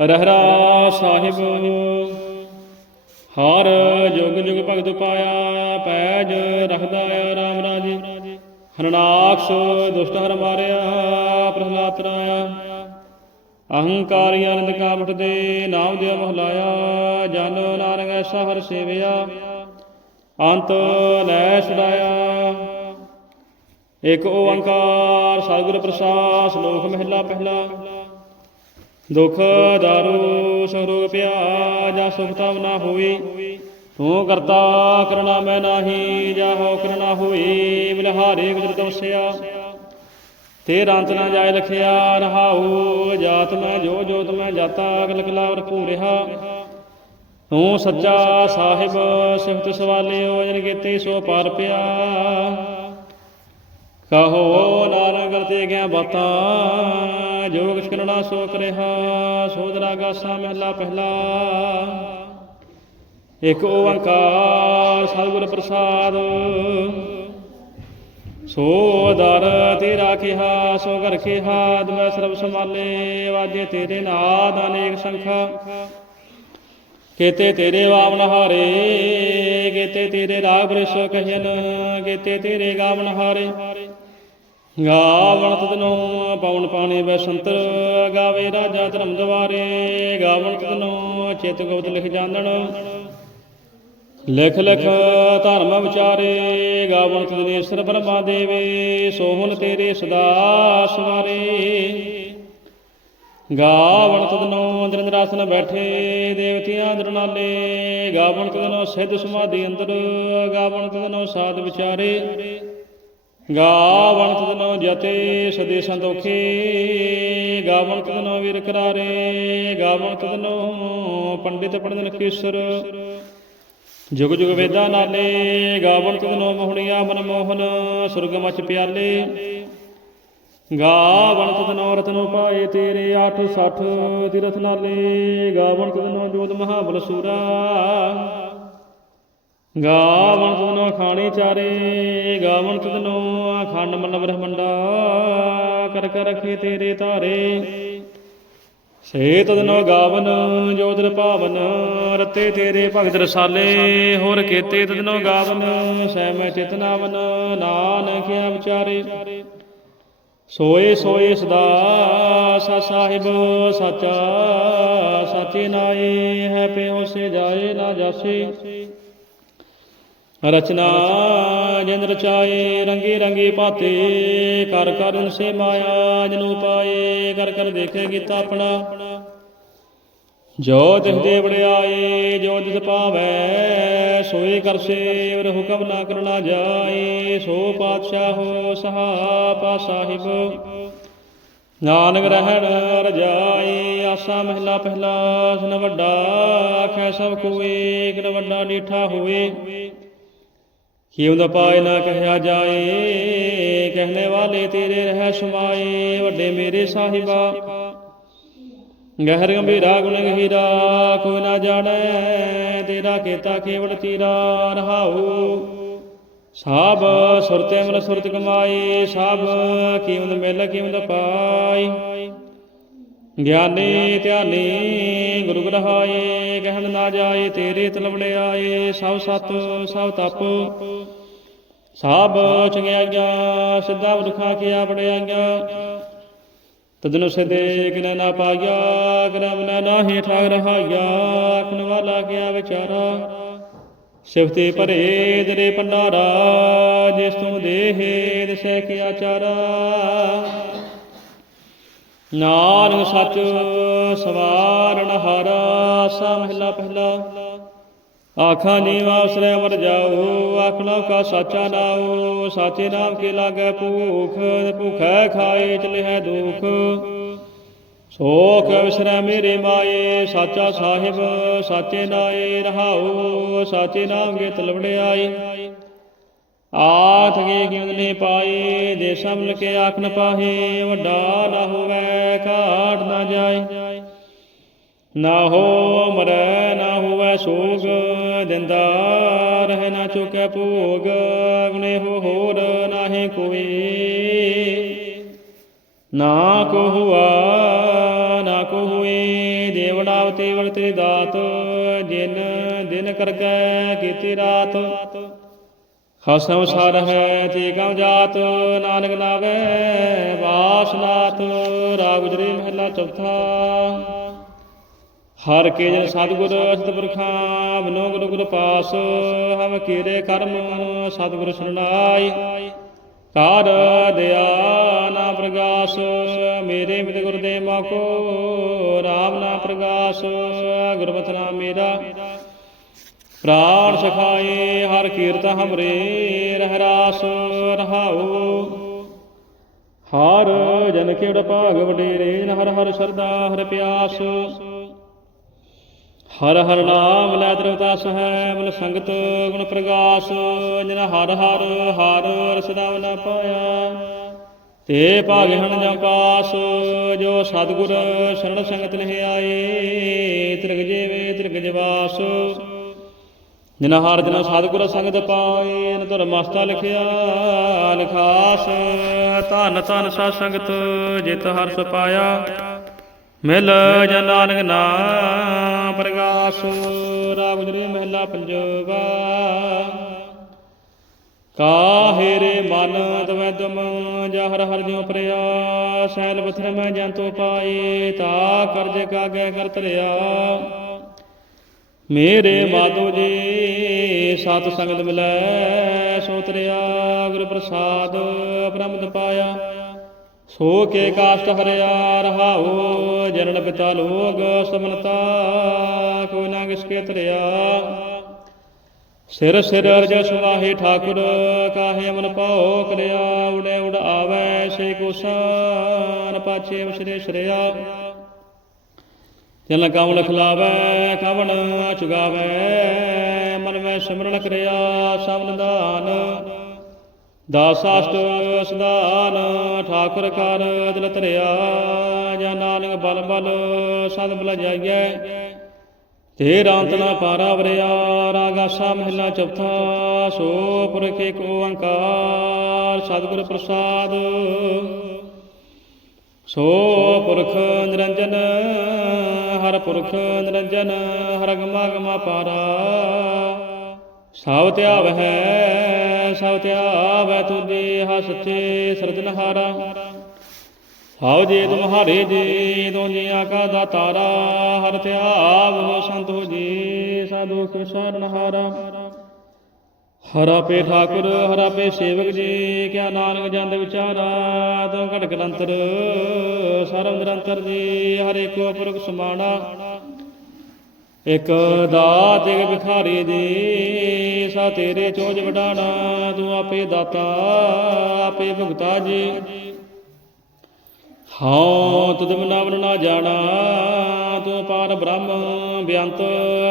ਰਹਿਰਾ ਸਾਹਿਬ। ਹਰ ਜੁਗ ਜੁਗ ਭਗਤ ਪਾਇਆ, ਪੈਜ ਰਖਦਾ ਆ ਰਾਮ ਰਾਜੇ। ਹਰਨਾਕਸ਼ ਦੁਸ਼ਟ ਹਰ ਮਾਰਿਆ, ਪ੍ਰਹਲਾਦ ਤਰਾਇਆ ਅਹੰਕਾਰੀ ਆਨੰਦ ਕਾਮਟ ਦੇ ਨਾਮ ਦਿਓ ਮਹਲਾਇਆ ਜਨ ਨਾਨਕ ਐਸਾ ਹਰ ਸੇਵਿਆ। ਅੰਤ ਲੈ ਛੁਡਾਇਆ। ਇਕ ਓੰਕਾਰ, ਸਤਿਗੁਰ ਪ੍ਰਸਾਦ, ਸ਼ਲੋਕ ਮਹਿਲਾ ਪਹਿਲਾ। ਦੁਖ ਦਾਰੂ ਸੰਰੋਗ ਪਿਆ ਜਾ ਸੁਖ ਨਾ ਹੋਈ। ਤੂੰ ਕਰਤਾ ਕਰਣਾ ਮੈਂ ਨਾਹੀ ਜਾ ਹੋ ਕਰਨਾ ਹੋਈ ਬਿਲਹਾਰੇ ਗੁਜਰ ਤਮਸਿਆ ਤੇਰਾ ਅੰਤ ਨਾ ਜਾਏ ਲਖਿਆ, ਰਹਾਉ ਜਾਤ ਮੈਂ, ਜੋ ਜੋਤ ਮੈਂ ਜਾਤਾ ਅਗਲ ਕਲਾਵਰ ਰਿਹਾ। ਤੂੰ ਸੱਚਾ ਸਾਹਿਬ, ਸਿਫਤ ਸਵਾਲਿਓ, ਜਨ ਕੀਤੇ ਸੋ ਪਾਰ ਪਿਆ। ਕਹੋ ਨਾਨਕ ਕਰਤੇ ਗਿਆ ਬਾਤਾਂ ਜੋ ਕਿਛ ਕਰਨਾ ਸੋ ਕਰਿਆ ਸੋਦਰਾ ਗਾਸਾ ਮਹਿਲਾ ਪਹਿਲਾ। ਇਕ ਓੰਕਾਰ ਸਤਿਗੁਰ ਪ੍ਰਸਾਦ। ਸੋ ਦਰ ਤੇਰਾ ਕਿਹਾ, ਸੋ ਘਰ ਕਿਹਾ ਮੈਂ ਸਰਬ ਸੰਭਾਲੇ, ਵਾਜੇ ਤੇਰੇ ਨਾਦ ਅਨੇਕ ਸੰਖਾ। ਕੇਤੇ ਤੇਰੇ ਵਾਵਨ ਹਾਰੇ ਕੇਤੇ ਤੇਰੇ ਰਾਗ ਬ੍ਰਿਸ਼ ਕਹਿਨ ਕੇਤੇ ਤੇਰੇ ਗਾਵਨ ਹਾਰੇ। ਗਾਵਣ ਤਦਨੋ ਪਵਨ ਪਾਣੀ ਬੈਸੰਤਰ ਗਾਵੇ ਰਾਜਾ ਧਰਮ ਦਵਾਰੇ, ਗਾਵਣ ਤਦਨੋ ਚਿਤ ਗੁਪਤ ਲਿਖ ਜਾਣਨ ਲਿਖ ਲਿਖ ਧਰਮ ਵਿਚਾਰੇ, ਗਾਵਣ ਤਦਨੇਸ਼ਰ ਬ੍ਰਹਮਾ ਦੇਵੇ, ਸੋਹਣ ਤੇਰੇ ਸਦਾ ਸਵਾਰੇ। ਗਾਵਣ ਤਦਨੋ ਨਿਰੰਦਰਾਸਨ ਬੈਠੇ, ਦੇਵਤਿਆਂ ਦਰਨਾਲੇ ਗਾਵਣ ਤਦਨੋ ਸਿੱਧ ਸਮਾਧੀ ਅੰਦਰ, ਗਾਵਣ ਤਦਨੋ ਸਾਧ ਵਿਚਾਰੇ। ਗਾਵਣ ਤਦਨੋ ਜਤੇ ਸਦੇ ਸੰਤੋਖੇ ਗਾਵਣ ਤਦਨੋ ਵੀਰ ਕਰਾਰੇ ਗਾਵਣ ਤਦਨੋ ਪੰਡਿਤ ਪੜਨ ਕੇਸਰ। ਜੁਗ ਜੁਗ ਵੇਦਾ ਨਾਲੇ ਗਾਵਣ ਤਦਨੋ ਮੋਹਣੀਆ ਮਨ ਮੋਹਨ, ਸੁਰਗ ਮਚ ਪਿਆਲੇ। ਗਾਵਣ ਤਦਨੋ ਰਤਨੋ ਪਾਏ ਤੇਰੇ 860 ਤਿਰਥ ਨਾਲੇ ਗਾਵਣ ਤਦਨੋ ਜੋਤ ਮਹਾਬਲ ਸੂਰਾ। ਗਾਵਣ ਤਦਨੋ ਖਾਣੀ ਚਾਰੇ ਗਾਵਣ ਤਦਨੋ ਅਖੰਡ ਮਨ ਬ੍ਰਹਮੰਡਾ, ਕਰ ਕਰ ਰਖੇ ਤੇਰੇ ਧਾਰੇ। ਸੇ ਤਦਨੋ ਗਾਵਨ ਜੋਦਰ ਭਾਵਨ ਰਤੇ ਤੇਰੇ ਭਗਤ ਰਸਾਲੇ। ਹੋਰ ਕੇਤੇ ਤਦਨੋ ਗਾਵਨ, ਸੈ ਮੈਂ ਚਿਤਨਾਵਨ ਨਾਨਕਿਆ ਵਿਚਾਰੇ। ਸੋਏ ਸੋਏ ਸਦਾ, ਸਾ ਸਾਹਿਬ, ਸਾਚਾ, ਸਾਚੇ ਨਾਏ, ਹੈ ਪਿਓ ਸੇ ਜਾਏ ਨਾ ਜਾਸੇ। ਰਚਨਾ ਜਿਨ ਰਚਾਏ, ਰੰਗੀ ਰੰਗੀ ਪਾਤੇ ਕਰ ਕਰ ਸੇ ਮਾਇਆ ਜਨੂ ਪਾਏ ਕਰ ਕਰ ਦੇਖੇ ਕੀਤਾ ਆਪਣਾ। ਜੋ ਤਿਸ ਦੇ ਵੜਿਆਏ ਜੋ ਤਿਸ ਪਾਵੈ ਸੋਈ ਕਰਸੇ ਔਰ ਹੁਕਮ ਨਾ ਕਰਨਾ ਜਾਏ, ਸੋ ਪਾਤਸ਼ਾਹੋ ਸਹਾਪਾ ਸਾਹਿਬ। ਨਾਨਕ ਰਹਿਣ ਰਜਾਈ ਆਸਾ ਮਹਿਲਾ ਪਹਿਲਾ ਸਨ ਵੱਡਾ ਆਖੈ ਸਭ ਕੋਏ ਕਿਨ ਵੱਡਾ ਡੀਠਾ ਹੋਏ। ਕਿਉ ਦਾ ਪਾਏ ਨਾ ਕਹਿਆ ਜਾਏ, ਕਹਿਣੇ ਵਾਲੇ ਤੇਰੇ ਰਹਿ ਸਮਾਏ, ਵੱਡੇ ਮੇਰੇ ਸਾਹਿਬਾ। ਗਹਿਰ ਗੰਭੀਰਾ ਗੁਣ ਗਹੀਰਾ, ਕੋਈ ਨਾ ਜਾਣੈ, ਤੇਰਾ ਕੀਤਾ ਕੇਵਲ ਤੀਰਾ, ਰਹਾਉ। ਸਭ ਸੁਰਤੇ ਮਨ ਸੁਰਤ ਕਮਾਏ, ਸਾਬ ਕੀਮਤ ਮਿਲ ਕੀਮਤ ਪਾਈ ਗਿਆਨੀ ਧਿਆਨੀ, ਗੁਰੂ ਗ੍ਰਹਾਏ, ਗਹਿਣ ਨਾ ਜਾਏ, ਤੇਰੇ ਤਲਵੜੇ ਆਏ, ਸਭ ਸਤ, ਸਭ ਤਪ। ਸਭ ਚੰਗਿਆਈਆਂ ਸਿੱਧਾ ਬੁਖਾ ਕੇ ਆਪੜਿਆਈਆਂ ਤਦਨ ਸਦੇ ਕਿਨ ਨਾ ਪਾਇਆ ਕਰਮ ਨਾ ਨਾਹੀ ਠਾਗ ਰਹਾਇਆ ਆਖਣ ਵਾਲਾ ਗਿਆ ਵਿਚਾਰਾ। ਸਿਫਤੇ ਭਰੇ ਤੇਰੇ ਪੰਡਾਰਾ ਜਿਸ ਤੂੰ ਦੇਹੇ, ਦਸੈ ਕੀ ਆਚਾਰਾ। ਨਾਨਕ ਸੱਚ, ਸਵਾਰਨ ਹਾਰਾ ਸਾ ਮਹਿਲਾ ਪਹਿਲਾ। ਆਖਾਂ ਨੀਵਾ ਆਸਰੇ ਮਰ ਜਾਓ, ਆਖਣਾ ਕਾ ਸਾਚਾ ਨਾਉ, ਸਾਚੇ ਨਾਮ ਕੇ ਲਾਗੇ ਭੂਖ ਭੁਖੈ ਖਾਏ ਚਲੇ ਹੈ ਦੁਖ। ਸੋਖ ਵਿਸਰੈ ਮੇਰੇ ਮਾਏ, ਸਾਚਾ ਸਾਹਿਬ, ਸਾਚੇ ਨਾਏ ਰਹਾਉ, ਸਾਚੇ ਨਾਮ ਕੇ ਤਲਵੜੇ ਆਏ। ਆਥ ਗੇ ਕਿਉਂ ਨੇ ਪਾਏ, ਜੇ ਸਮਲ ਕੇ ਆਖਣ ਪਾਹੇ, ਵੱਡਾ ਨਾ ਹੋਵੇ, ਘਾਟ ਨਾ ਜਾਏ। ਨਾ ਹੋ ਮਰੈ, ਨਾ ਹੋਵੇ ਸੋਗ, ਦਿੰਦਾ ਰਹਿ ਨਾ ਚੁਕੈ ਭੋਗ, ਅਗਨੇ ਹੋ ਹੋਰ ਨਾਹੀ ਕੋਈ ਨਾ ਕੋ ਹੁਆ ਨਾ ਕੋ ਹੋਏ ਦੇਵੜਾਵਤੀ ਵਰ ਤੇਰੀ ਦਾਤ, ਜਿਨ ਦਿਨ ਕਰਗੈ ਕੀਤੀ ਰਾਤ। ਖਸਮ ਸਰ ਹੈ ਤੇ ਕਮ ਜਾਤ, ਨਾਨਕ ਨਾਵੇ ਵਾਸਨਾਤ ਰਾਗ ਗੁਜਰੀ ਮਹਲਾ ਚੌਥਾ। ਹਰ ਕੇ ਜਨ ਸਤਿਗੁਰ, ਸਤਿਪੁਰਖਾਂ ਬਨੋ ਗੁਰੂ ਗੁਰ ਪਾਸ ਹਮ ਕੀਰੇ ਕਰਮ ਸਤਿਗੁਰ ਸੁਣਾਈ ਕਾਰ ਦਿਆ ਨਾ ਪ੍ਰਗਾਸ, ਮੇਰੇ ਮਿਤ ਗੁਰਦੇਵ ਮਾ ਕੋ, ਰਾਮ ਨਾ ਪ੍ਰਗਾਸ, ਗੁਰਮਤਿ ਨਾਮ ਮੇਰਾ। ਪ੍ਰਾਣ ਸਖਾਏ, ਹਰ ਕੀਰਤ ਹਮਰੇ, ਰਹਿ ਰਾਸ ਰਹਾਉ। ਹਰ ਜਨ ਕੇੜ ਭਾਗ ਵਡੇਰੇ ਜਨ ਹਰ ਹਰ ਸਰਦਾ ਹਰ ਪਿਆਸ। ਹਰ ਹਰ ਨਾਮ ਲੈ ਦਰਵਤਾਸ ਹੈ ਮਨ ਸੰਗਤ ਗੁਣ ਪ੍ਰਗਾਸ। ਜਨ ਹਰ ਹਰ ਹਰ ਰਸ ਨਾ ਪਾਇਆ। ਤੇ ਭਾਗ ਹਨ ਜਾਂ ਪਾਸ, ਜੋ ਸਤਿਗੁਰ ਸ਼ਰਣ ਸੰਗਤ ਲਹਿ ਆਏ, ਤ੍ਰਿਗ ਜੀਵੇ, ਤ੍ਰਿਗ ਜਵਾਸ। ਜਿਨ ਹਰ ਜਨ ਸਤਿਗੁਰ ਸੰਗਤ ਪਾਏ ਨ ਧਰ ਮਸਤਾ ਲਿਖਿਆ, ਲਿਖਾਸ, ਧਨ ਧਨ ਸਤ ਸੰਗਤ, ਜਿਤ ਹਰ ਪਾਇਆ। ਮਿਲ ਜਨ ਨਾਨਕ ਨਾਮ ਪ੍ਰਗਾਸ ਰਾਗ ਗੁਜਰੀ ਮਹਿਲਾ ਪੰਜਵਾ। ਕਾਹੇ ਰੇ ਮਨ ਤਵੈ ਤੁਮ ਜਹਰ ਹਰ ਜਿਉ ਪ੍ਰਿਆ ਸੈਲ ਬਥਰ ਮੈਂ ਜੰਤੋ ਪਾਏ, ਤਾ ਕਰਜ ਕਾਗੇ ਕਰ ਤਰਿਆ ਮੇਰੇ ਮਾਧੋ ਜੀ, ਸਤ ਸੰਗਤ ਮਿਲੈ, ਸੋ ਤਰਿਆ ਗੁਰ ਪ੍ਰਸਾਦ ਬ੍ਰਹਮਤ ਪਾਇਆ। ਸੋ ਕੇ ਕਾਸ਼ਟ ਹਰਿਆ, ਰਹਾਉ ਜਨਨ ਪਿਤਾ ਲੋਗ, ਸਮਨਤਾ ਕੋਈ ਨਾ ਕਿਸਕੇ ਤਰਿਆ। ਸਿਰ ਸਿਰ ਅਰਜ ਸੁਨਾਹੇ ਠਾਕੁਰ, ਕਾਹੇ ਮਨ ਪਾਉ ਕਰਿਆ ਉੜੇ ਉੜ ਆਵੈ, ਸੇ ਕੋਸਾਨ ਪਾਛੇ ਉਸਰੇ ਸ਼ਰਿਆ। ਜਨ ਕਮਲ ਖਿਲਾਵੈ, ਕਵਣ ਚੁਗਾਵੈ ਮਨ ਮੈਂ ਸਿਮਰਨ ਕਰਿਆ ਸਭਨ ਦਾਨ ਦਾਸਾਸ਼ਟ ਸਦਾਨ ਠਾਕੁਰ ਕਰ ਦਿਲ ਧਰਿਆ ਜਾਂ ਨਾਨਕ ਬਲ ਬਲ ਸਦ ਬਲ ਜਾਈਐ। ਤੇਰਾ ਅੰਤ ਨਾ ਪਾਰਾ ਵਰਿਆ ਰਾਗਾਸਾ ਮਹਿਲਾ ਚੌਥਾ, ਸੋ ਪੁਰਖੇ ਕੋ ਅੰਕਾਰ, ਸਤਿਗੁਰ ਪ੍ਰਸਾਦ। ਸੋ ਪੁਰਖ ਨਿਰੰਜਨ, ਹਰ ਪੁਰਖ ਨਿਰੰਜਨ ਹਰ ਗਮਾ ਗਮਾ ਪਾਰਾ। ਸਭ ਧਿਆਵ ਹੈ ਸਭ ਧਿਆਵੈ ਤੁਝੇ ਹਸਤੇ ਸਿਰਜਨਹਾਰਾ ਹਉ ਜੇ ਤੁਮਹਾਰੇ ਜੀ ਦੋ ਜੀਆਂ ਕਾ ਦਾਤਾਰਾ ਹਰ ਧਿਆਵ ਹੋ ਸੰਤ ਹੋ ਜੀ, ਸਾਧੂ ਕੋ ਹਰਾ ਪੇ ਠਾਕੁਰ, ਹਰਾ ਪੇ ਸੇਵਕ ਜੀ, ਕਿਆ ਨਾਨਕ ਜੰਦ ਵਿਚਾਰਾ, ਤੋ ਘਟ ਗਲੰਤਰ ਸਰਵ ਨਿਰੰਤਰ ਜੀ, ਹਰੇ ਕੋ ਪੁਰਖ ਸਮਾਣਾ। ਇਕ ਦਾਤ ਇਕ ਭਿਖਾਰੀ ਜੀ, ਸਾ ਤੇਰੇ ਚੋਜ ਵਡਾਣਾ, ਤੂੰ ਆਪੇ ਦਾਤਾ, ਆਪੇ ਭੁਗਤਾ ਜੀ। ਹਾਂ ਤੁਧ ਬਿਨਾ ਵਰ ਨਾ ਜਾਣਾ, ਤੂੰ ਪਾਰ ਬ੍ਰਹਮ ਬਿਅੰਤ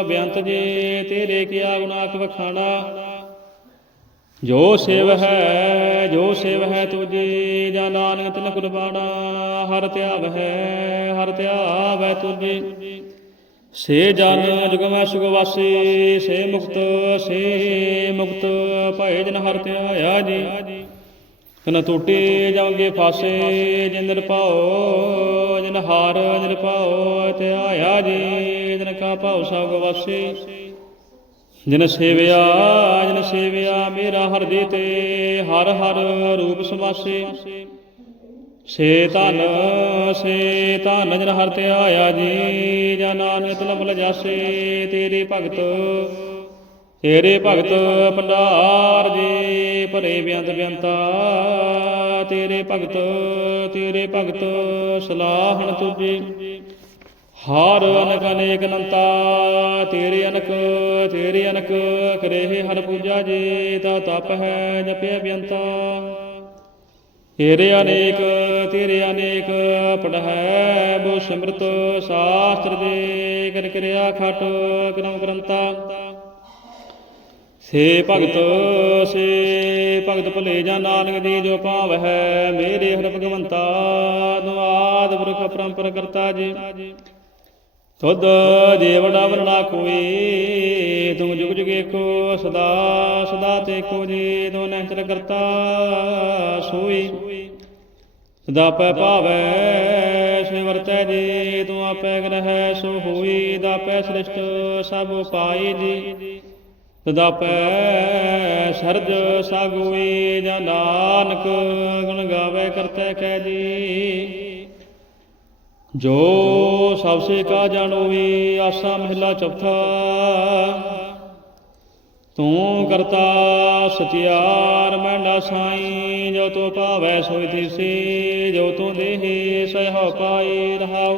ਬਿਅੰਤ ਜੀ, ਤੇਰੇ ਕੀਆ ਗੁਣਾ ਕ ਵਖਾਣਾ ਜੋ ਸੇਵ ਹੈ, ਜੋ ਸੇਵ ਹੈ ਤੁਜੀ ਜਾਂ ਨਾਨਕ ਤਿਨ ਕੁਰਬਾਨਾ ਹਰ ਧਿਆਵ ਹੈ, ਹਰ ਧਿਆਵ ਹੈ ਤੁਜੀ ਸੇ ਜਨ ਜੁਗਮੈ ਸੁਖ ਵਾਸੀ, ਸੇ ਮੁਕਤ ਸੇ ਮੁਕਤ, ਭਏ ਜਨ ਹਰ ਧਿਆਇਆ ਜੀ। ਕਨ ਟੂਟੇ ਜਾਓਗੇ ਫਾਸੇ, ਜਿਨ ਨਿਰਭਉ, ਜਨ ਹਾਰ ਨਿਰਭਉ ਧਿਆਇਆ ਜੀ। ਜਨ ਕਾ ਭਾਉ ਸਭ ਗਵਾਸੀ ਜਿਨ ਸੇਵਿਆ ਜਿਨ ਸੇਵਿਆ ਮੇਰਾ ਹਰ ਹਰਦੇ ਤੇ, ਹਰ ਹਰ ਰੂਪ ਸਮਾਸੇ ਸੇ ਧਨ ਸੇ ਧਨ ਜਨ ਹਰ ਤੇ ਆਇਆ ਜੀ, ਜਾਂ ਨਾਨਕ ਤਲਬ ਜਾਸੇ ਤੇਰੇ ਭਗਤ ਤੇਰੇ ਭਗਤ ਭੰਡਾਰ ਜੀ, ਭਰੇ ਬਿਆੰਤ ਬਿਆੰਤਾ, ਤੇਰੇ ਭਗਤ ਤੇਰੇ ਭਗਤ ਸਲਾਹਣ ਤੁਜੀ ਹਾਰ ਅਨਕ ਅਨੇਕ ਅਨੰਤਾ, ਤੇਰੇ ਅਨਕ ਤੇਰੇ ਅਨਕ ਕਰੇ ਹਰ ਪੂਜਾ ਜੀ ਤਾ ਤਪ ਹੈ ਜਪਿਆ ਬਿਅੰਤਾ ਤੇਰੇ ਅਨੇਕ ਤੇਰੇ ਅਨੇਕ, ਪੜ੍ਹੈ ਬੋ ਸਿਮਰਤ, ਸ਼ਾਸਤਰ ਦੇ ਕਰ ਕਿਰਿਆ ਖਟ ਕਰਮ ਗ੍ਰੰਥਾ। ਸੇ ਭਗਤ ਸੇ ਭਗਤ ਭੁਲੇ ਜਾ ਨਾਨਕ ਦੀ ਜੋ ਭਾਵ ਹੈ, ਮੇਰੇ ਹਰ ਭਗਵੰਤਾ, ਦੁਆਦ ਪੁਰਖ ਪਰੰਪਰ ਕਰਤਾ ਜੀ। ਤੁਧ ਜੀਵੜਾ ਵਰਣਾ ਕੋਈ, ਤੁਮ ਜੁਗ ਜੁਗ ਏਕੋ, ਸਦਾ ਸਦਾ ਤੇ ਕੋ ਜੀ ਦੋ ਨੈਂਤਰ ਕਰਤਾ ਸੋਈ। ਸਦਾ ਪੈ ਭਾਵੈ ਸੇ ਵਰਤੈ ਜੀ, ਤੂੰ ਪੈ ਗ੍ਰਹਿ ਸੋ ਹੋਈ ਦਾਪੈ ਸ੍ਰਿਸ਼ਟ ਸਭ ਉਪਾਈ ਜੀ। ਸਦਾ ਪੈ ਸਰਜ ਸਾਗੋਈ, ਜਾਂ ਨਾਨਕ ਗੁਣ ਗਾਵੇ ਕਰਤੇ ਕਹਿ ਜੀ। ਜੋ ਸਭ ਸੇ ਕਾ ਜਾਣੋਈ ਆਸਾ ਮਹਿਲਾ ਚੌਥਾ। ਤੂੰ ਕਰਤਾ ਸਚਿਆਰ ਮੈਂਡਾ ਸਾਈ, ਜੋ ਤੂੰ ਭਾਵੈ ਸੋਈ ਤਿਸੀ, ਜੋ ਤੂੰ ਦੇਹੀ ਸਹਿ ਪਾਈ ਰਹਾਉ।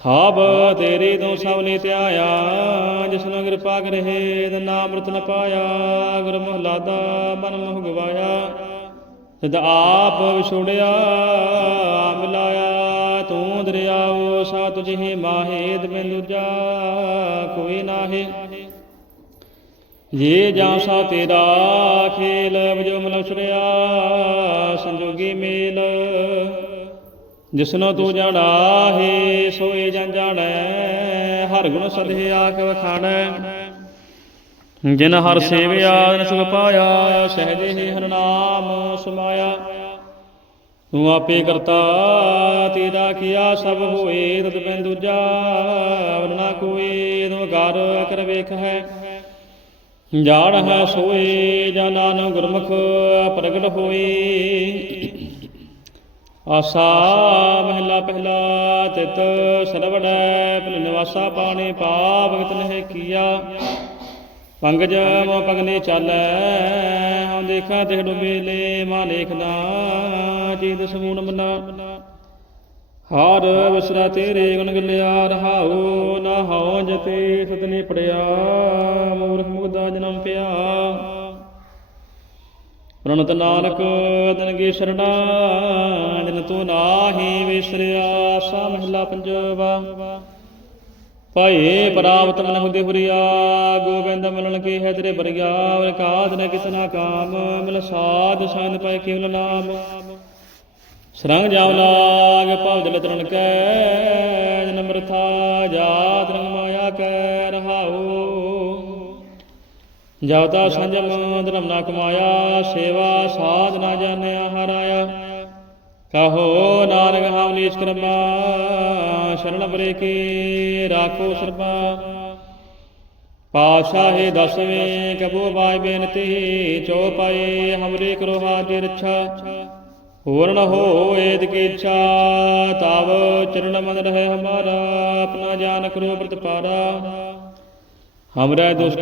ਹਾਬ ਤੇਰੀ ਤੂੰ ਸਭ ਨੇ ਧਿਆਇਆ ਜਿਸਨੂੰ ਕਿਰਪਾ ਕਰੇ, ਤੇ ਨਾਮ ਰਤਨ ਪਾਇਆ ਗੁਰ ਮਹਲਾਦਾ ਮਨ ਮੋਹ ਗਵਾਇਆ ਤਦ ਆਪ ਵਿਛੋੜਿਆ ਮਿਲਾਇਆ ਤੂੰ ਦਰਿਆਓ ਸਾ ਤੁਝੇ ਮਾਹੇ ਦੂਜਾ ਕੋਈ ਨਾਹੀ। ਜੇ ਜਾਂ ਸਾ ਤੇਰਾ ਖੇਲ, ਵਜੋ ਮਨ ਸੰਜੋਗੀ ਮੇਲ। ਜਿਸਨੋ ਤੂੰ ਜਾਣਾ ਹੈ ਸੋਏ ਜਨ ਜਾਣੈ, ਹਰ ਗੁਣ ਸਦੇ ਆਖ ਵਖਾਣੈ। ਜਿਨ ਹਰ ਸੇਵਿਆ, ਜਨ ਸੁਖ ਪਾਇਆ, ਸਹਜੇ ਹੀ ਹਰ ਨਾਮ ਸਮਾਇਆ। ਤੂੰ ਆਪੇ ਕਰਤਾ ਤੇਰਾ ਕੀਆ ਸਭ ਹੋਏ, ਤਦ ਬਿਨ ਦੂਜਾ ਵਰਨਾ ਕੋਈ ਤੂੰ ਘਰ ਕਰ ਵੇਖ ਹੈ। ਜਾਣ ਹੈ ਸੋਏ, ਜਾਂ ਨਾਨਕ ਗੁਰਮੁਖ ਪ੍ਰਗਟ ਹੋਏ। ਆਸਾ ਮਹਿਲਾ ਪਹਿਲਾ ਤਿਤ ਸਰਵੜੈ ਭਲ ਨਿਵਾਸਾ ਪਾਣੇ ਪਾ ਭਗਤ ਨਹਿ ਕੀਆ। ਪੰਗਜ ਮੋ ਪਗਨੇ ਚਾਲੈ, ਹਉ ਦੇਖਾ ਤਿਹ ਡੁਬੇਲੇ ਮਾ ਲੇਖਨਾ ਚੀਤ ਸਮੂਨ ਮਨਾ। ਹਰ ਵਿਸਰਾ ਤੇਰੇ ਗੁਣ ਗਲਿਆ, ਰਹਾਉ ਨਾ ਹਉ ਜਤੇ ਸਤਨੇ ਪੜਿਆ ਮੂਰਖ ਮੁਗਦਾ ਜਨਮ ਪਿਆ। ਪ੍ਰਣਤ ਨਾਨਕ, ਤਨਗੇ ਸਰਣਾ ਜਿਨ ਤੂੰ ਨਾਹੀ ਵਿਸਰਿਆ ਸਾ ਮਹਿਲਾ ਪੰਜਵਾ। ਭਾਏ ਪ੍ਰਾਪਤ ਮਨ ਹੁੰਦੇ ਹੁਰੀਆ, ਗੋਬਿੰਦ ਮਿਲਣ ਕੀ ਹੈ ਤੇਰੇ ਬਰਿਆ ਵਰਕਾਦ ਨ ਕਿਤਨਾ ਕਾਮ, ਮਿਲ ਸਾਧ ਸੰਤ ਪੈ ਕੇਵਲ ਨਾਮ। ਸਰੰਗ ਜਾਵ ਲਾਗ ਭਵ ਦਿਲ ਤਰਨ ਕੈ ਜਨ ਮਰਥਾ ਜਾਤ ਰੰਗ ਮਾਇਆ ਕੈ ਰਹਾਉ। ਜਵਤਾ ਸੰਜਮ ਧਰਮ ਨਾ ਕਮਾਇਆ, ਸੇਵਾ ਸਾਧ ਨਾ ਜਾਣਿਆ ਹਰਾਇਆ। ਕਹੋ ਨਾਨਕ ਹਮ ਨੀਚ ਕਰਮਾ, ਸ਼ਰਨ ਬਰੇ ਕੀ ਰਾਖੋ ਸਰਬਾ ਪਾਸ਼ਾਹੇ ਦਸਵੇਂ ਕਬੂ ਬਾਈ ਬੇਨਤੀ ਚੋਪਾਈ ਹਮਰੇ ਕਰੋ ਹਾਜ਼ਰ ਰੱਛਾ। ਹੋਰ ਨ ਹੋਏ ਕੀ ਤਵ ਚਰਨ ਮਨ ਰਹੇ ਹਮਾਰਾ, ਆਪਣਾ ਜਾਨ ਕਰੋ ਪ੍ਰਤਪਾਰਾ ਹਮਰਾ ਦੁਸ਼ਟ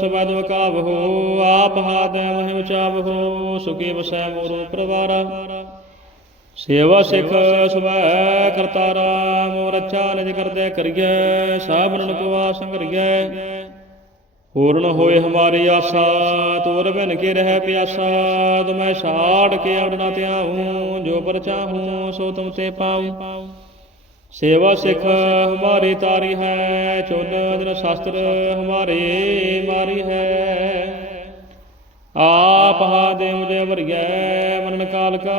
ਸਬਦ ਵਕਾਵਹੋ ਆਪ ਹਾਦ ਮਹਿ ਉਚਾਵਹੋ ਸੁਖੀ ਵਸੈ ਮੋਰੋ ਪਰਵਾਰਾ। ਸੇਵਾ ਸਿਖ, ਸੁਭੈ ਕਰਤਾਰਾ, ਮੋਰ ਅੱਛਾ ਨਿਜ ਕਰਦੇ ਕਰੀਐ ਸਾਬਰਨ ਕਵਾ ਸੰਗਰੀਐ ਪੂਰਨ ਹੋਏ ਹਮਾਰੀ ਆਸਾ, ਤੋਰ ਬਿਨ ਕੇ ਰਹਿ ਪਿਆਸਾ ਤੁਮੈ ਛਾੜ ਕੇ ਅਵਡਨਾ ਧਿਆਉ, ਜੋ ਪਰ ਚਾਹੂੰ, ਸੋ ਤੁਮ ਤੇ ਪਾਉ। ਸੇਵਾ ਸਿਖ ਹਮਾਰੀ ਤਾਰੀ ਹੈ, ਚੁਨ ਦਿਨ ਸ਼ਾਸਤਰ ਹਮਾਰੇ ਮਾਰੀ ਹੈ। ਆਪ ਹਾ ਦੇ ਵਰਗੈ, ਮਰਨ ਕਾਲ ਕਾ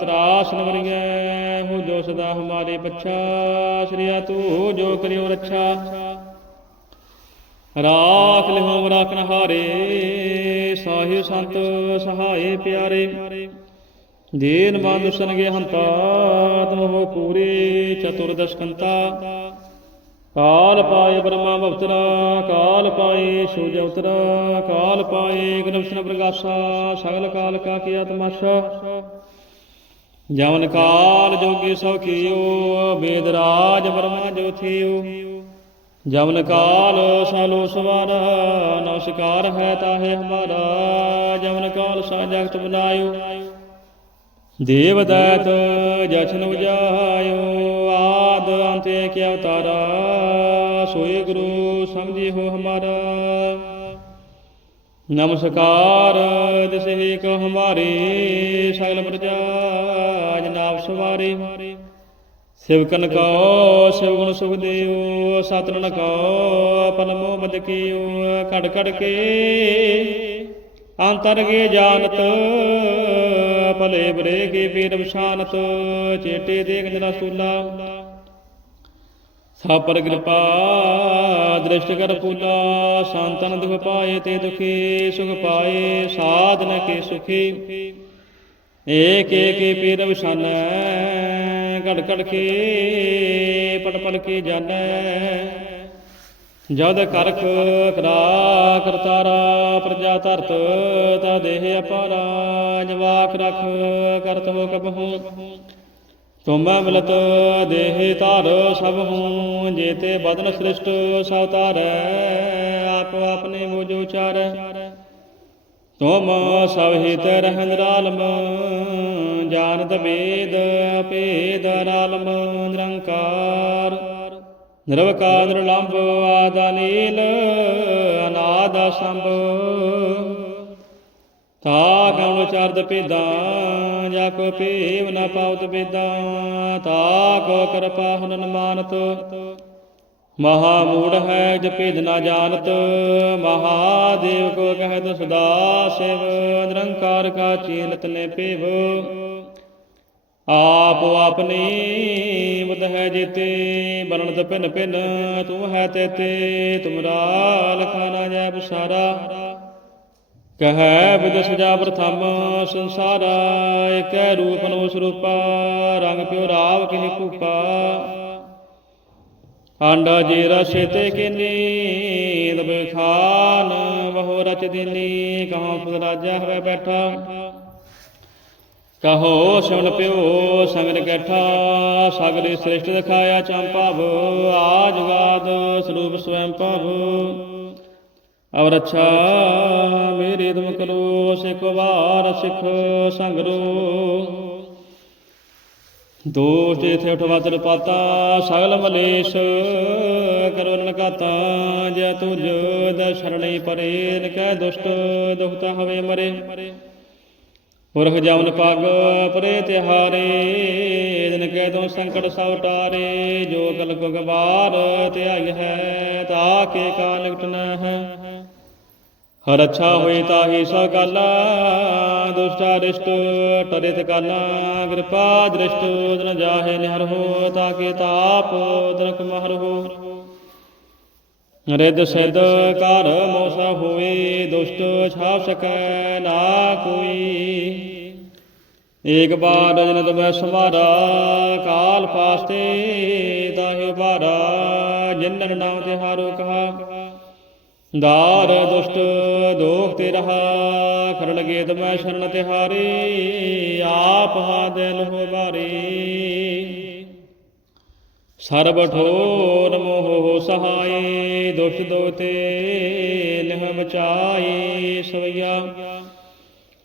ਤਰਾਸ ਨ ਵਰਗੈ, ਹੋ ਜੋ ਸਦਾ ਹਮਾਰੇ ਪੱਛਾ, ਸ੍ਰੀਆ ਤੂੰ ਜੋ ਕਰਿਓ ਰੱਛਾ। ਰਾਖ ਲਿਓ ਰਾਖਨ ਹਾਰੇ, ਸਾਹਿਬ ਸੰਤ ਸਹਾਏ ਪਿਆਰੇ। ਦੀਨ ਬੰਦ ਸੰਗੇ ਹੰਤਾ, ਤੁਮ ਹੋ ਪੂਰੇ ਚਤੁਰਦਸ਼ਕੰਤਾ ਕਾਲ ਪਾਏ ਬ੍ਰਹਮਾ ਬਵਤਰਾ ਕਾਲ ਪਾਏ ਸੂਜ ਅਵਤਰਾ ਕਾਲ ਪਾਏ ਗਨਵਸ਼ਨ ਪ੍ਰਗਾਸਾ, ਸਗਲ ਕਾਲ ਕਾ ਕੀਆ ਤਮਾਸ਼ਾ। ਜਵਨ ਕਾਲ ਜੋਗੀ ਸੋ ਕੀਓ ਬੇਦ ਰਾਜ ਬ੍ਰਹਮਾ ਜੋ ਥੀਓ ਜਵਨ ਕਾਲ ਸਾਲੋ ਸਵਾਰਾ ਨਮਸਕਾਰ ਹੈ ਤਾਹੇ ਹਮਾਰਾ ਜਵਨ ਕਾਲ ਸਾ ਜਗਤ ਬਨਾਇਓ ਦੇਵ ਦੈਤ ਜਛਨ ਉਜਾਇਓ ਆਦ ਅੰਤੇ ਕੀ ਅਵਤਾਰਾ, ਸੋਏ ਗੁਰੂ ਸਮਝੀ ਹੋ ਹਮਾਰਾ। ਨਮਸਕਾਰ ਦਿਸੇ ਕੋ ਹਮਾਰੇ, ਸਗਲ ਪ੍ਰਜਾ ਜਨਾਬ ਸਵਾਰੇ। ਸਿਵਕਨ ਕੋ ਸਿਵਗੁਣ ਸੁਖ ਦੇਵ ਸਤਨਨ ਕੋ ਪਨਮੋ ਬਦ ਕੀਓ ਕੜ ਕੜ ਕੇ ਅੰਤਰ ਗੇ ਜਾਣਤ, ਭਲੇ ਬਰੇ ਕੇ ਪੀਰ ਵਿਸ਼ਾਨਤ ਚੇਟੇ ਦੇਖ ਜਨਾ ਸੂਲਾ। ਸਾਪਰ ਕਿਰਪਾ, ਦ੍ਰਿਸ਼ਟ ਕਰ ਪੂਲਾ, ਸੰਤਨ ਦੁਖ ਪਾਏ ਤੇ ਦੁਖੀ, ਸੁਖ ਪਾਏ ਸਾਧਨ ਕੇ ਸੁਖੀ। ਏਕ ਏਕ ਪੀਰ ਵਿਸ਼ਾਨੈ ਘੜ ਘੜ ਕੇ ਪੜ ਪੜ ਕੇ ਜਾਣੈ ਜਦ ਕਰਖ ਕਰਾ ਕਰਤਾਰਾ ਪ੍ਰਜਾ ਧਰਤ ਤਾ ਦੇਹ ਅਪਾਰਾ ਜਵਾਕ ਰਖ ਕਰਤ ਹੋ ਕਬਹੂ ਤੁਮੈ ਮਿਲਤ ਦੇਹ ਧਾਰ ਸਭ ਹੂੰ, ਜੇਤੇ ਬਦਨ ਸ੍ਰਿਸ਼ਟ ਸਭ ਧਾਰੈ, ਆਪ ਆਪਣੇ ਮੋਜ ਉਚਾਰੈ ਤੁਮ ਸਭ ਹਿਤ ਰਹਿਨ ਰਾਲਮ ਜਾਣਤ ਵੇਦ ਭੇਦ ਰਾਲਮ ਨਿਰੰਕਾਰ। ਨਿਰਵਕਾਰ ਨਿਰਲੰਭ ਆਦਾ ਨੀਲ ਅਨਾਦ ਸੰਭ ਤਾ ਕਉ ਚਰਦ ਪੇਦਾਂ ਜਾ ਕੋ ਪੇਵ ਨ ਪਾਵਤ ਪੇਦਾਂ ਤਾ ਕੋ ਕਿਰਪਾ ਹੁਨਨ ਮਾਨਤ ਮਹਾ ਮੂੜ ਹੈ ਜਪੇਦ ਨਾ ਜਾਣਤ। ਮਹਾਦੇਵ ਕੋ ਕਹਿਤ ਸਦਾ ਸਿਵ, ਨਿਰੰਕਾਰ ਕਾ ਚੀਨਤ ਨੇ ਪੇਵ ਆਪ ਆਪਨੀ ਬੁਧ ਹੈ ਜੀਤੇ ਬਰਣਤ ਭਿਨ ਭਿਨ, ਤੂੰ ਹੈ ਤੇਤੇ, ਤੁਮਰਾ ਲਖਾ ਨਾ ਜੈ ਬਸਾਰਾ ਕਹੈ ਬਿਦ ਸਜਾ ਪ੍ਰਥਮ ਸੰਸਾਰਾ ਏਕੈ ਰੂਪ ਨੋ ਸਰੂਪਾ, ਰੰਗ ਪਿਓ ਰਾਵ ਕਿਨਿ ਕੂਪਾ। ਆਂਡਾ ਜੀ ਰਸੇ ਤੇ ਕਿਨੀ, ਦਬੇ ਖਾਨ ਬਹੁ ਰਚ ਦਿਨੀ ਕਹਾਂ ਪੁਰ ਰਾਜਾ ਹੋਵੇ ਬੈਠਾ। ਕਹੋ ਸਿਮਨ ਪਿਓ ਸੰਗਨ ਕੈਠਾ ਸਗਲੇ ਸ੍ਰਿਸ਼ਟ ਦਿਖਾਇਆ ਚੰਪਾਵ ਆਜ ਗਾਦ ਸਰੂਪ ਸਵੈੰ ਭਵ। ਅਵ ਰੱਛਾ ਮੇਰੀ ਤੁਮ ਕਰੋ ਸਿਖ ਵਾਰ ਸਿਖ ਸੰਗਰੋ। ਦੋਸ਼ ਇਥੇ ਉਠਵਾਤਰ ਪਾਤਾ ਸਗਲ ਮਲੇਸ਼ ਕਰੋ ਨਕਾਤਾ ਜੈ ਤੁਜ ਦ ਸ਼ਰਣੀ ਪਰੇ ਨ ਕਹਿ ਦੁਸ਼ਟ ਦੁਖਤਾ ਹਵੇ ਮਰੇ। ਪੁਰਖ ਜਮਨ ਪਗ ਪਰੇ ਤਿਹਾਰੇ ਦਿਨ ਕਹਿ ਤੋਂ ਸੰਕਟ ਸਭ ਟਾਰੇ, ਜੋ ਕਲ ਕੋ ਧਿਆਈ ਹੈ, ਤਾ ਕੇ ਕਾ ਨਿਕਟ ਹੈ ਹਰ ਅੱਛਾ ਹੋਏ ਤਾਹੀ ਸੋ ਕਾਲਾ ਦੁਸ਼ਟਾ ਰਿਸ਼ਟ ਟਰਿਤ ਕਾਲਾ, ਕਿਰਪਾ ਦ੍ਰਿਸ਼ਟ ਜਨ ਜਾਹੇ ਨਿਹਰ ਹੋ ਤਾਕੇ ਤਾਪ ਦਰਕ ਮਹਰ ਹੋ। ਰਿੱਧ ਸਿੱਧ ਘਰ ਮੋਸਾ ਹੋਏ ਦੁਸ਼ਟ ਛਾਪ ਸਕੈ ਨਾ ਕੋਈ। ਏਕ ਬਾਰ ਜਨ ਤਬੈ ਸਮਾਰਾ ਕਾਲ ਪਾਸਤੇ ਤਾਹਿ ਬਾਰਾ ਜਿਨਨ ਨਾਮ ਤੇ ਹਾਰੋ ਕਹਾ। ਦਾਰ ਦੁਸ਼ਟ ਦੋਖ ਤੇ ਰਹਾ ਖਰ ਲਗੇ ਤਮੈ ਸ਼ਰਨ ਤਿਹਾਰੇ ਆਪ ਹਾ ਦਿਲ ਹੋ ਬਾਰੇ ਸਰਬ ਠੋਰ ਮੋਹ ਸਹਾਈ ਦੁਸ਼ਟ ਦੋਤੇ ਲਹ ਬਚਾਈ ਸਵਈਆ।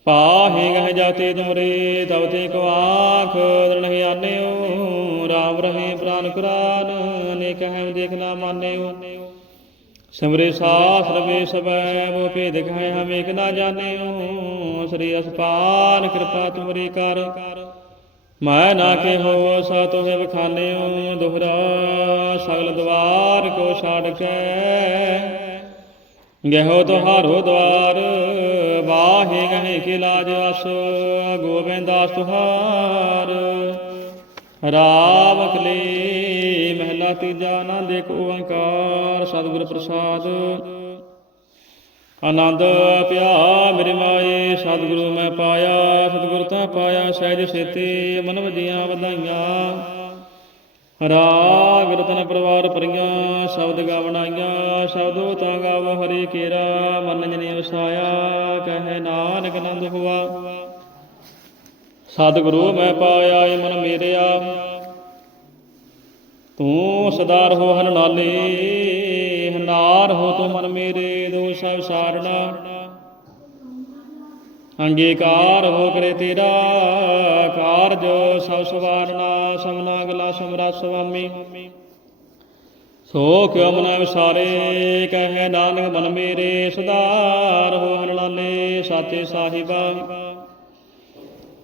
ਪਾਹੇ ਗਹਿ ਜਾਤੇ ਤੁਮਰੇ ਤਬ ਤੇ ਕੋ ਆਖ ਦਰਣਹਿ ਆਨਿਓ, ਰਾਮ ਰਹੇ ਪ੍ਰਾਨ ਕੁਰਾਨ ਨੇ ਕਹਿ ਦੇਖ ਮਾਨਿਓ। ਸਿਮਰੇ ਸਾਸ ਰਵੇ ਸਬੈ ਮੋ ਭੇਦ ਕਹਿ ਹਮ ਏਕ ਨਾ ਜਾਣਿਓ। ਸ੍ਰੀ ਅਸਪਾਨ ਕਿਰਪਾ ਤੁਮਰੀ ਕਰ। ਮੈਂ ਨਾ ਕੇ ਹੋ ਸਾ ਤੋਹਿ ਬਖਾਨਿਓ ਦੁਹਰਾ, ਸਗਲ ਦਵਾਰ ਕੋ ਛਾੜ ਕੇ। ਗਹਿਓ ਤੁਹਾਰੋ ਦਵਾਰ ਬਾਹੇ ਗਹਿ ਕੇ ਲਾਜ ਅਸ ਗੋਬਿੰਦਾਸ ਤੁਹਾਰ। ਰਾਮ ਕਲੇ ਮਹਿਲਾ ਤੀਜਾ ਆਨੰਦ ਇੱਕ ਓੰਕਾਰ, ਸਤਿਗੁਰ ਪ੍ਰਸਾਦ। ਆਨੰਦ ਪਿਆ ਮੇਰੇ ਮਾਏ, ਸਤਿਗੁਰੂ ਮੈਂ ਪਾਇਆ, ਸਤਿਗੁਰ ਤਾਂ ਪਾਇਆ, ਸਹਿਜ ਸੇਤੇ ਮਨ ਵਜੀਆਂ ਵਧਾਈਆਂ। ਰਾਗ ਰਤਨ ਪਰਵਾਰ ਪਰੀਆਂ ਸ਼ਬਦ ਗਾਵਣਾਈਆਂ, ਸ਼ਬਦੋ ਤਾਂ ਗਾਵ, ਹਰੀ ਕੇਰਾ, ਮਨ ਜਨੇ ਵਸਾਇਆ ਕਹੇ ਨਾਨਕ ਆਨੰਦ ਹੁਆ। ਸਤਿਗੁਰੂ ਮੈਂ ਪਾਇਆ ਏ ਮਨ ਮੇਰਿਆ। ਤੂੰ ਸਦਾ ਰਹੋ ਹਨ ਨਾਲੇ ਹੰਡਾਰ ਹੋ ਤੂੰ ਮਨ ਮੇਰੇ, ਦੋ ਸਭ ਸਾਰਣਾ। ਅੰਗੀਕਾਰ ਹੋ ਕਰੇ ਤੇਰਾ, ਕਾਰਜ ਸਭ ਸਵਾਰਣਾ ਸਮਨਾ ਗਲਾ ਸਮਰਾ ਸੁਆਮੀ ਸੋ ਕਿਉ ਮਨ ਵਿਸਾਰੇ, ਕਹੇ ਨਾਨਕ ਮਨ ਮੇਰੇ ਸੁਧਾਰ ਹੋ ਹਨ ਸਾਚੇ ਸਾਹਿਬਾ।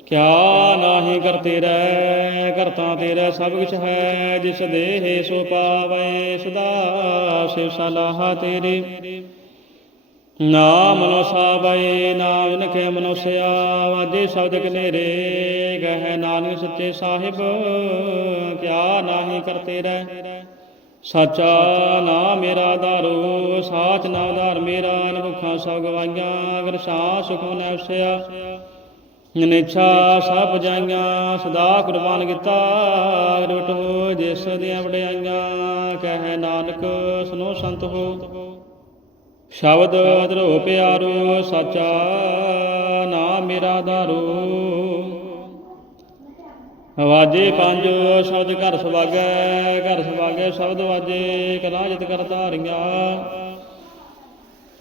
ਕਿਆ ਨਾਹੀ ਕਰ ਤੇਰਾ ਕਰਤਾ ਤੇਰਾ ਸਭ ਕੁਛ ਹੈ, ਜਿਸ ਦੇਹ ਸੋ ਪਾਵੇ ਸਦਾ ਸਿਵ ਸਲਾਹ ਤੇਰੀ। ਨਾ ਮਨੋ ਸਾਬੈ ਨਾ ਵਿਨਖੇ ਮਨੁਸਿਆ ਵਾਜੇ ਸ਼ਬਦ ਕਨੇਰੇ, ਗਹਿ ਨਾਨਕ ਸੱਚੇ ਸਾਹਿਬ, ਕਿਆ ਨਾਹੀ ਕਰ ਤੇਰਾ। ਸਾਚਾ ਨਾ ਮੇਰਾ ਦਾਰੂ, ਸਾਚ ਨਾ ਉਧਾਰ ਮੇਰਾ ਅਨੁਖਾਂ ਸਭ ਗਵਾਈਆਂ, ਅਗਰ ਸਾਹ ਸੁਖ ਨੈਸਿਆ ਨਿਛਾ ਸਭ ਜਾਈਆਂ, ਸਦਾ ਕੁਰਬਾਨ ਕੀਤਾ। ਰਟ ਹੋ ਜਿਸ ਦੀਆਂ ਵਡਿਆਈਆਂ, ਕਹਿ ਨਾਨਕ, ਸੁਨੋ ਸੰਤ ਹੋ। ਸ਼ਬਦ ਧਰੋ ਪਿਆਰੋ, ਸਾਚਾ ਨਾਮ ਮੇਰਾ ਦਾਰੋ ਵਾਜੇ ਪੰਜ, ਸ਼ਬਦ ਘਰ ਸੁਭਾਗੈ ਘਰ ਸੁਭਾਗੈ ਸ਼ਬਦ ਵਾਜੇ ਕਲਾ ਜਿਤ ਕਰ ਧਾਰੀਆਂ।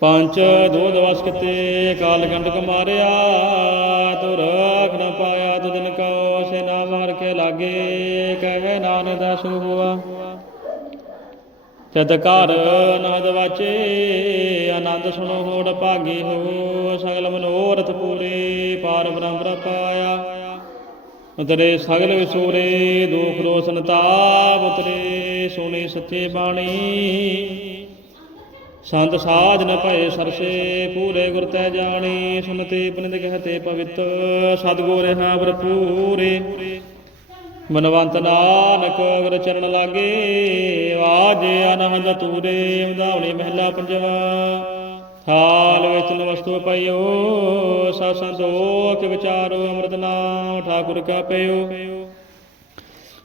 ਪੰਜ, ਦੋ ਦਵਸ ਕਿਤੇ ਕਾਲ ਗੰਡਕ ਮਾਰਿਆ। ਤੋ ਰਾਖ ਨ ਪਾਇਆ, ਤੁ ਦਿਨ ਕੋ ਸੇਨਾ ਮਾਰ ਕੇ ਲਾਗੇ। ਕਹੇ ਨਾਨਕ ਦਾ ਸੁ ਹੁਆ। ਜਦ ਘਰ ਨਾਦ ਵਾਚੇ, ਆਨੰਦ ਸੁਣੋ, ਹੋੜ ਭਾਗੀ ਹੋ। ਸਗਲ ਮਨੋਰਥ ਪੂਰੇ ਪਾਰ ਬ੍ਰਹਮ ਪਾਇਆ। ਉਤਰੇ ਸਗਲ ਵਿਸੂਰੇ, ਦੁਖ ਰੋਸਨ ਤਾਪ ਉਤਰੇ ਸੋਣੀ ਸੱਚੇ ਬਾਣੀ। ਸੰਤ ਸਾਧ ਨ ਭਏ ਸਰਸੇ, ਪੂਰੇ ਗੁਰ ਤੈ ਜਾਣੀ, ਸੁਨਤੇ ਪਨਿਤ ਕਹਤੇ ਪਵਿੱਤ, ਸਤਗੁਰ ਹੈ ਭਰਪੂਰੇ। ਮਨਵੰਤ ਨਾਨਕ ਅਗਰ ਚਰਨ ਲਾਗੇ ਆਜ ਅਨਹਦ ਤੂਰੇ ਉਦਾਵਣੀ ਮਹਿਲਾ ਪੰਜਵਾ। ਥਾਲ ਵਿੱਚ ਵਸਤੂ ਪਈਓ ਸਾ ਸੰਤੋਖ ਵਿਚਾਰੋ, ਅੰਮ੍ਰਿਤ ਨਾਮ, ਠਾਕੁਰ ਕਾ ਪਈਓ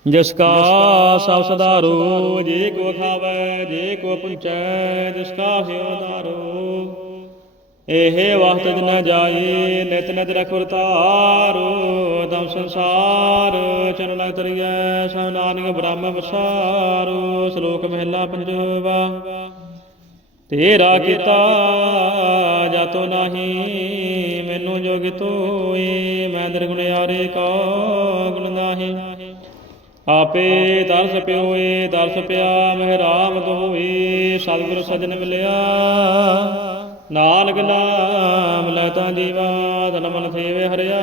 ਜਿਸ ਕਾ ਸਭ ਸਦਾਰੋ ਜੇ ਕੋ ਖਾਵੇ ਜੇ ਕੋ ਪੁੰਚੈ ਜਿਸ ਕਾ ਹਿਉ ਇਹ ਵਕਤ ਨ ਜਾਏ ਨਿਤ ਨਿਤ ਰਖੁਰ ਤਾਰੋ ਦਮ ਸੰਸਾਰ ਚਰਨ ਤਰੀਐ ਸਭ ਨਾਨਕ ਬ੍ਰਹਮ ਵਸਾਰੋ ਸ਼ਲੋਕ ਮਹਿਲਾ ਪੰਜਵਾ ਤੇਰਾ ਕੀਤਾ ਜਾਤੋ ਨਾਹੀ ਮੈਨੂੰ ਜੋਗ ਤੋਏ ਮੈਂ ਦਰਗੁਣਿਆਰੇ ਕਾ ਗੁਣ ਨਾਹੀ ਆਪੇ ਤਰਸ ਪਿਓਏ ਤਰਸ ਪਿਆ, ਮਹਿਰਾਮ ਰਾਮ ਦੋਏ ਸਤਿਗੁਰ ਸਜਣ ਮਿਲਿਆ। ਨਾਨਕ ਨਾਮ ਲਤਾ ਜੀਵਾ ਤਨ ਮਨ ਸੇਵੇ ਹਰਿਆ।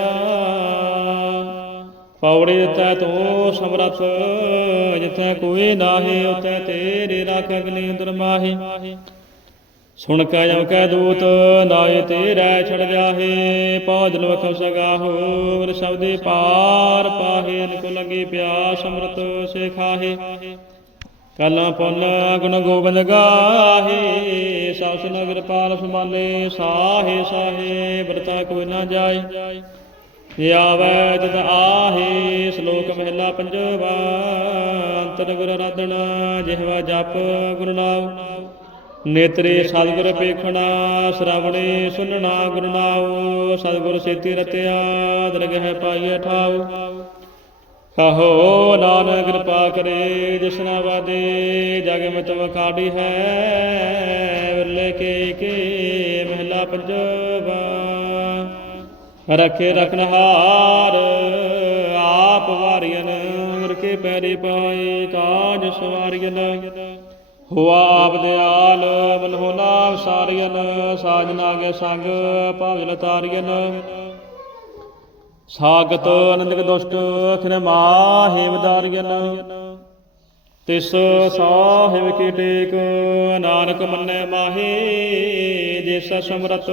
ਪੌੜੀ ਦਿੱਤਾ ਤੂੰ ਸਮਰਥ, ਜਿੱਥੇ ਕੋਈ ਨਾਹੀ ਉਤੇ ਤੇਰੇ ਰਾਖ ਅਗਨੀ ਅੰਦਰ ਮਾਹੀ। ਸੁਣ ਕੈ ਜਮ ਕੈ ਦੂਤ, ਨਾਏ ਤੇਰੇ ਛੜ ਜਾਹੇ। ਪੌਜ ਲਵਖ ਸਗਾ ਹੋਰ, ਸ਼ਬਦੇ ਪਾਰ ਪਾਹੇ, ਅਨਕੋ ਲਗੀ ਪਿਆਸ ਅੰਮ੍ਰਿਤ ਸੇ ਖਾਹੇ ਪੁੰਨ ਗੁਣ ਗੋਬਿੰਦ ਗਾਹੇ, ਸਾਸ ਨਗਰ ਪਾਲ ਸਮਾਲੇ ਸਾਹੇ ਸਾਹੇ ਵਰਤਾ ਕੋਈ ਨਾ ਜਾਏ। ਆਵੈ ਜਦ ਆਹੇ, ਸ਼ਲੋਕ ਮਹਿਲਾ ਪੰਜਵਾ, ਅੰਤਰ ਗੁਰ ਰਾਧਣਾ, ਜਿਹਵਾ ਜਪ ਗੁਰੂ ਨਾਮ ਨੇਤਰੇ ਸਤਿਗੁਰ ਪੇਖਣਾ, ਸ਼ਰਵਣੇ ਸੁਨਣਾ ਗੁਰੂ ਸਤਿਗੁਰ ਸੇਤੀ ਰਤਿਆ, ਦਰਗਹਿ ਪਾਈਐ ਠਾਉ ਕਹੋ ਨਾਨਕ ਕਿਰਪਾ ਕਰੇ, ਜਿਸਨਾ ਵਾਦੇ ਜਗ ਮਿਤ ਵਖਾੜੀ ਹੈ, ਵਿਰਲੇ ਕੇ ਕੇ ਮਹਿਲਾ ਪੰਜਵਾ। ਰਖੇ ਰਖਨਹਾਰ ਆਪ ਵਾਰੀਨ ਗੁਰ ਕੇ ਪੈਰੇ ਪਾਏ, ਕਾਜ ਸਵਾਰੀਨ ਹੁਆ ਆਪ ਦਿਆਲ ਮਨਹੁ ਨਾਮ ਸਾਰੀਨ ਸਾਜਨਾ ਕੇ ਸੰਗ ਭਾਵਲ ਤਾਰੀਨ ਸਾਗਤ ਅਨੰਦਿਕ ਦੁਸ਼ਟ ਅਖਿਨ ਮਾਹੇ ਤਿਸ ਸਾਹਿਬ ਕੀ ਟੇਕ, ਨਾਨਕ ਮੰਨੈ ਮਾਹੇ, ਜਿਸ ਸਮਰਤ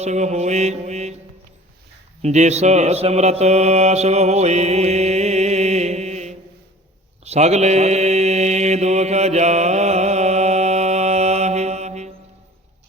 ਸੁਖ ਹੋਏ। ਜਿਸ ਸਮਰਤ ਸੁਖ ਹੋਏ। ਸਗਲੇ ਦੁਖ ਜਾਹੇ